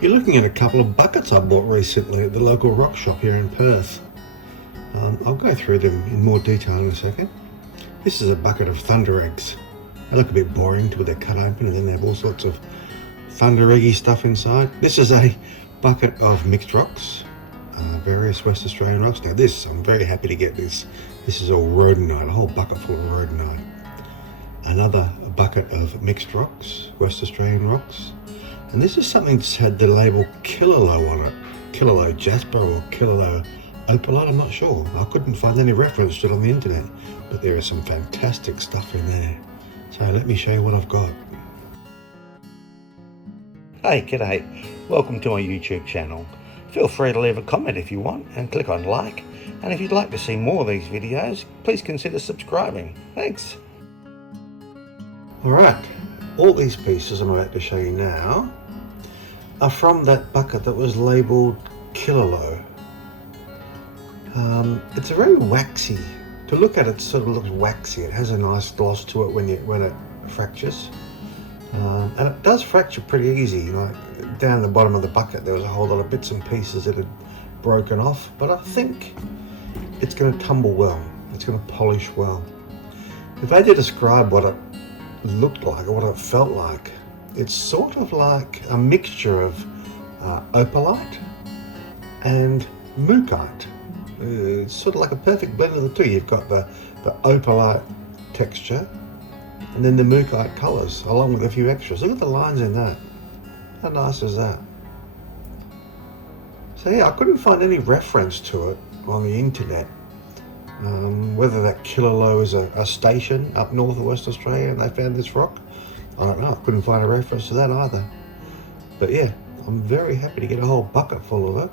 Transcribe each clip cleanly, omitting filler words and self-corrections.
You're looking at a couple of buckets I bought recently at the local rock shop here in Perth. I'll go through them in more detail in a second. This is a bucket of thunder eggs. They look a bit boring till they're cut open and then they have all sorts of thunder eggy stuff inside. This is a bucket of mixed rocks, various West Australian rocks. Now this, I'm very happy to get this. This is all rhodonite, a whole bucket full of rhodonite. Another bucket of mixed rocks, West Australian rocks. And this is something that's had the label Killaloe on it. Killaloe jasper or Killaloe opalite, I'm not sure. I couldn't find any reference to it on the internet, but there is some fantastic stuff in there. So let me show you what I've got. Hey, g'day. Welcome to my YouTube channel. Feel free to leave a comment if you want and click on like. And if you'd like to see more of these videos, please consider subscribing. Thanks. Alright, all these pieces I'm about to show you now are from that bucket that was labelled Killaloe. It's a very waxy, to look at it sort of looks waxy. It has a nice gloss to it when it fractures. And it does fracture pretty easy. Like down the bottom of the bucket there was a whole lot of bits and pieces that had broken off, but I think it's going to tumble well. It's going to polish well. If I had to describe what it looked like or what it felt like, it's sort of like a mixture of opalite and mookaite. It's sort of like a perfect blend of the two. You've got the opalite texture and then the mookaite colours along with a few extras. Look at the lines in that. How nice is that? So yeah, I couldn't find any reference to it on the internet. Whether that Killaloe is a station up north of West Australia and they found this rock, I don't know. I couldn't find a reference to that either. But yeah, I'm very happy to get a whole bucket full of it.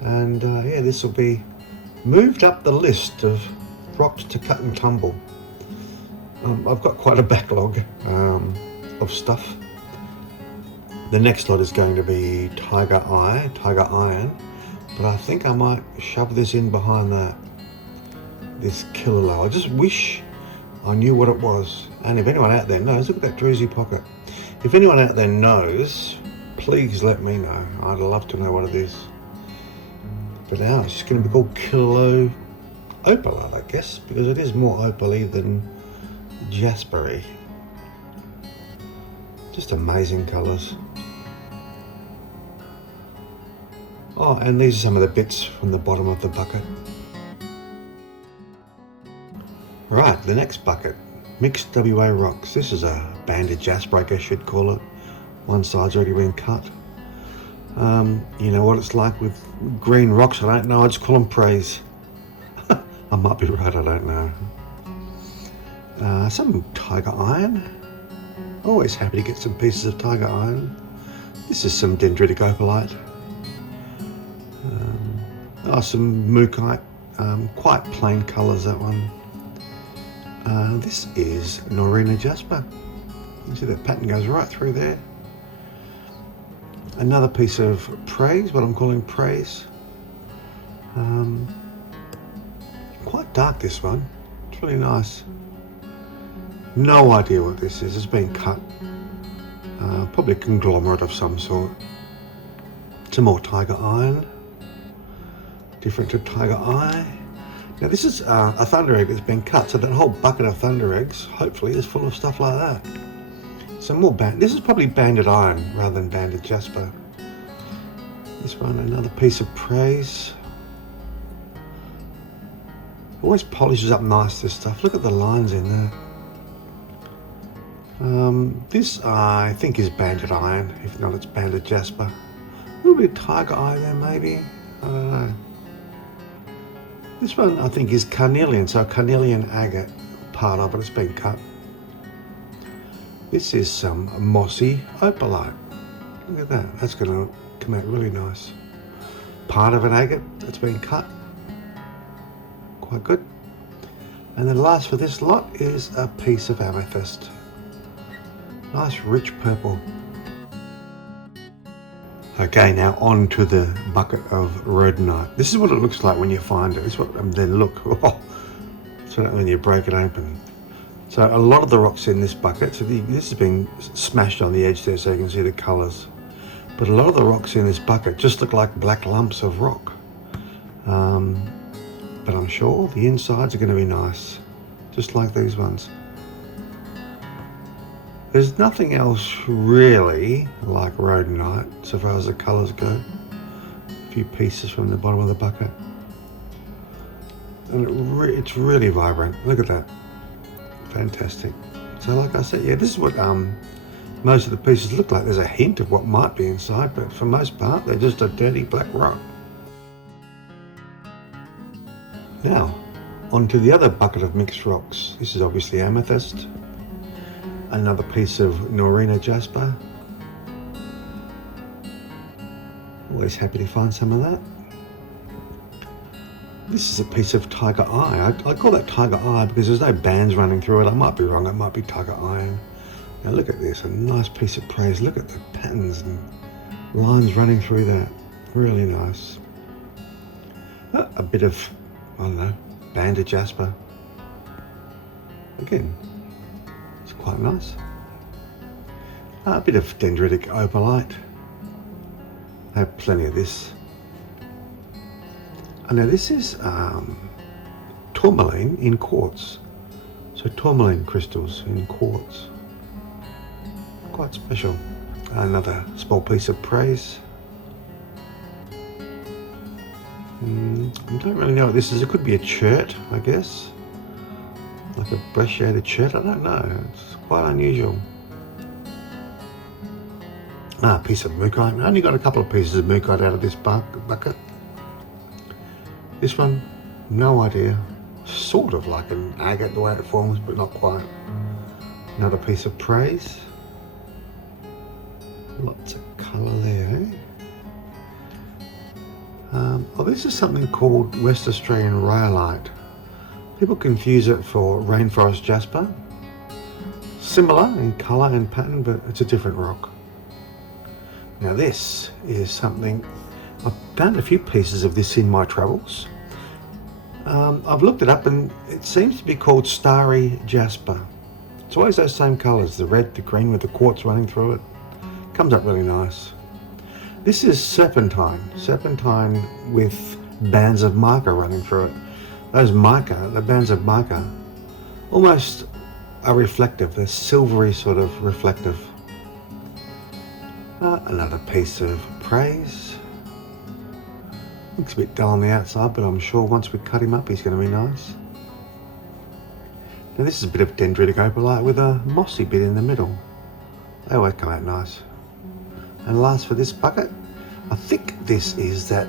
And yeah, this will be moved up the list of rocks to cut and tumble. I've got quite a backlog of stuff. The next lot is going to be tiger iron, but I think I might shove this in behind that. This Killaloe. I just wish I knew what it was. And if anyone out there knows, look at that druzy pocket. If anyone out there knows, please let me know. I'd love to know what it is. But now it's just going to be called Killaloe opalite, I guess, because it is more opaly than jaspery. Just amazing colours. Oh, and these are some of the bits from the bottom of the bucket. Right, the next bucket, mixed WA rocks. This is a banded jasper, I guess you'd call it. One side's already been cut. You know what it's like with green rocks, I don't know, I just call them praise. I might be right, I don't know. Some tiger iron. Always happy to get some pieces of tiger iron. This is some dendritic opalite. Some mookaite, quite plain colours that one. This is Norina jasper. You can see that pattern goes right through there. Another piece of praise, what I'm calling praise. Quite dark, this one. It's really nice. No idea what this is. It's been cut. Probably a conglomerate of some sort. Some more tiger iron. Different to tiger eye. Now this is a thunder egg that's been cut, so that whole bucket of thunder eggs hopefully is full of stuff like that. Some more this is probably banded iron rather than banded jasper. This one, another piece of praise. Always polishes up nice, this stuff. Look at the lines in there. This I think is banded iron. If not, it's banded jasper. A little bit of tiger eye there maybe. I don't know. This one I think is carnelian, so carnelian agate part of it has been cut. This is some mossy opalite. Look at that, that's going to come out really nice. Part of an agate that's been cut. Quite good. And then last for this lot is a piece of amethyst. Nice rich purple. Okay, now on to the bucket of rhodonite. This is what it looks like when you find it. This is what, then look, oh, so when you break it open. So a lot of the rocks in this bucket, so this has been smashed on the edge there so you can see the colours. But a lot of the rocks in this bucket just look like black lumps of rock. But I'm sure the insides are going to be nice, just like these ones. There's nothing else really like rhodonite so far as the colours go. A few pieces from the bottom of the bucket. And it's really vibrant. Look at that. Fantastic. So like I said, yeah, this is what most of the pieces look like. There's a hint of what might be inside, but for most part, they're just a dirty black rock. Now, onto the other bucket of mixed rocks. This is obviously amethyst. Another piece of Norina jasper. Always happy to find some of that. This is a piece of tiger eye. I call that tiger eye because there's no bands running through it. I might be wrong, it might be tiger iron. Now look at this, a nice piece of praise. Look at the patterns and lines running through that. Really nice. A bit of, I don't know, banded jasper. Again, it's quite nice. A bit of dendritic opalite. I have plenty of this. And now this is tourmaline in quartz. So tourmaline crystals in quartz. Quite special. Another small piece of praise. I don't really know what this is. It could be a chert, I guess. Like a brecciated chert, I don't know. It's quite unusual. A piece of mookaite. I only got a couple of pieces of mookaite out of this bucket. This one, no idea. Sort of like an agate the way it forms, but not quite. Another piece of praise. Lots of colour there, eh? This is something called West Australian rhyolite. People confuse it for rainforest jasper. Similar in colour and pattern, but it's a different rock. Now this is something, I've found a few pieces of this in my travels. I've looked it up and it seems to be called starry jasper. It's always those same colours, the red, the green with the quartz running through it. Comes up really nice. This is serpentine with bands of mica running through it. Those mica, the bands of mica, almost are reflective. They're silvery sort of reflective. Another piece of praise. Looks a bit dull on the outside, but I'm sure once we cut him up, he's going to be nice. Now this is a bit of dendritic opalite with a mossy bit in the middle. They always come out nice. And last for this bucket, I think this is that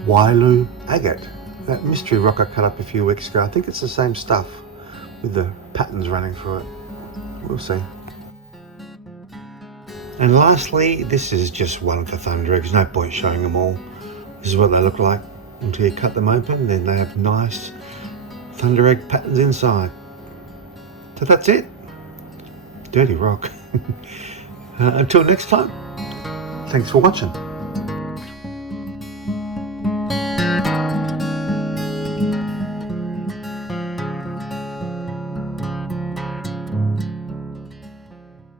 Wailu agate, that mystery rock I cut up a few weeks ago. I think it's the same stuff with the patterns running through it. We'll see. And lastly, this is just one of the thunder eggs. No point showing them all. This is what they look like until you cut them open. Then they have nice thunder egg patterns inside. So that's it. Dirty rock. Until next time, thanks for watching.